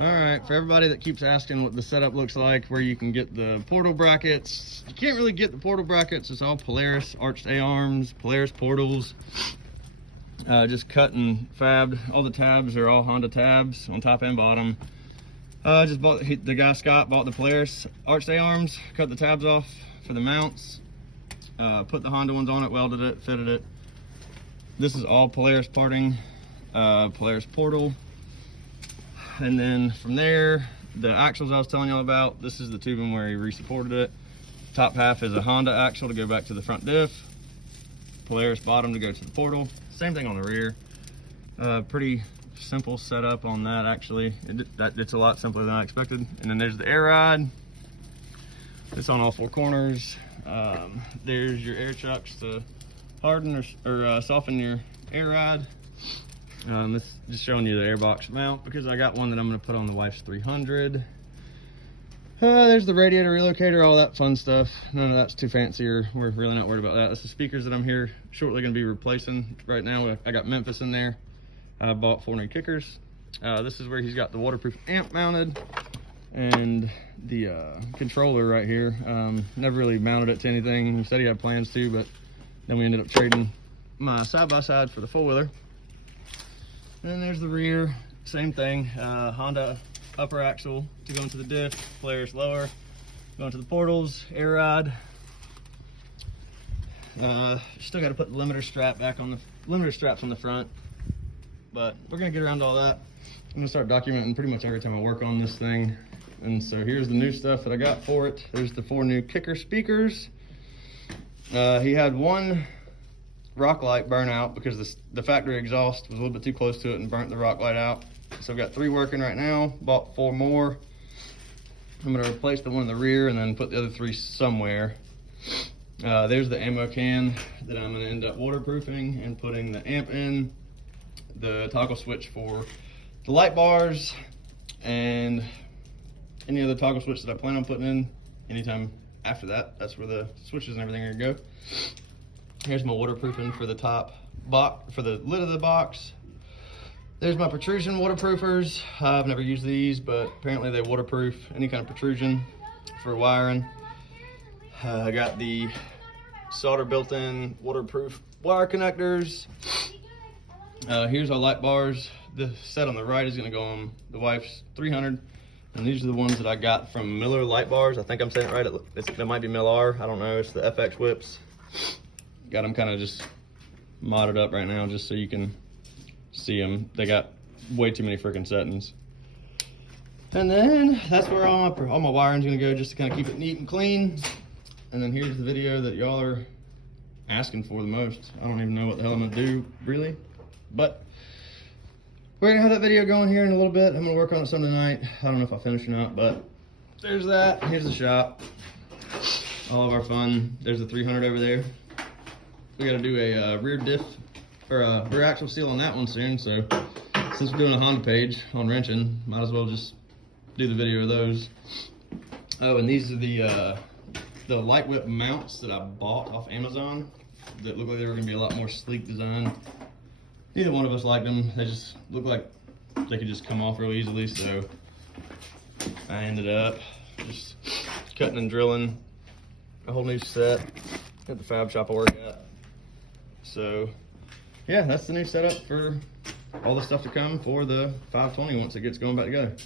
All right, for everybody that keeps asking what the setup looks like, where you can get the portal brackets, you can't really get the portal brackets. It's all Polaris arched A-arms, Polaris portals. Just cut and fabbed. All the tabs are all Honda tabs on top and bottom. Just bought, the guy Scott bought the Polaris arched A-arms, cut the tabs off for the mounts, put the Honda ones on it, welded it, fitted it. This is all Polaris parting, Polaris portal. And then from there, the axles I was telling y'all about, this is the tubing where he re-supported it. Top half is a Honda axle to go back to the front diff. Polaris bottom to go to the portal. Same thing on the rear. Pretty simple setup on that actually. It's a lot simpler than I expected. And then there's the air ride. It's on all four corners. There's your air chucks to harden or soften your air ride. This just showing you the airbox mount because I got one that I'm going to put on the wife's 300. There's the radiator relocator, all that fun stuff. None of that's too fancy, or we're really not worried about that. That's the speakers that I'm here shortly going to be replacing. Right now I got Memphis in there. I bought 4 new kickers. This is where he's got the waterproof amp mounted and the controller right here. Never really mounted it to anything. He said he had plans to, but then we ended up trading my side-by-side for the four-wheeler. And then there's the rear, same thing, Honda upper axle to go into the diff, Polaris lower, going to the portals, air ride. Still got to put the limiter strap back on the limiter straps on the front, but we're gonna get around to all that. I'm gonna start documenting pretty much every time I work on this thing. And so here's the new stuff that I got for it. There's the 4 new kicker speakers. He had one rock light burn out because the factory exhaust was a little bit too close to it and burnt the rock light out. So I've got 3 working right now, bought 4 more. I'm gonna replace the one in the rear and then put the other 3 somewhere. There's the ammo can that I'm gonna end up waterproofing and putting the amp in, the toggle switch for the light bars, and any other toggle switch that I plan on putting in anytime after that. That's where the switches and everything are gonna go. Here's my waterproofing for the top box, for the lid of the box. There's my protrusion waterproofers. I've never used these, but apparently they waterproof any kind of protrusion for wiring. I got the solder built-in waterproof wire connectors. Here's our light bars. The set on the right is gonna go on the wife's 300. And these are the ones that I got from Miller Light Bars. I think I'm saying it right. It might be Millar. I don't know. It's the FX whips. Got them kind of just modded up right now just so you can see them. They got way too many freaking settings. And then that's where all my wiring's gonna go, just to kind of keep it neat and clean. And then here's the video that y'all are asking for the most. I don't even know what the hell I'm gonna do really, but we're gonna have that video going here in a little bit. I'm gonna work on it some tonight. I don't know if I'll finish or not, but there's that. Here's the shop. All of our fun. There's the 300 over there. We gotta do a rear diff, or a rear axle seal on that one soon. So since we're doing a Honda page on wrenching, might as well just do the video of those. Oh, and these are the light whip mounts that I bought off Amazon that look like they were gonna be a lot more sleek design. Neither one of us liked them. They just look like they could just come off real easily. So I ended up just cutting and drilling a whole new set at the fab shop I work at. So yeah, that's the new setup for all the stuff to come for the 520 once it gets going back together.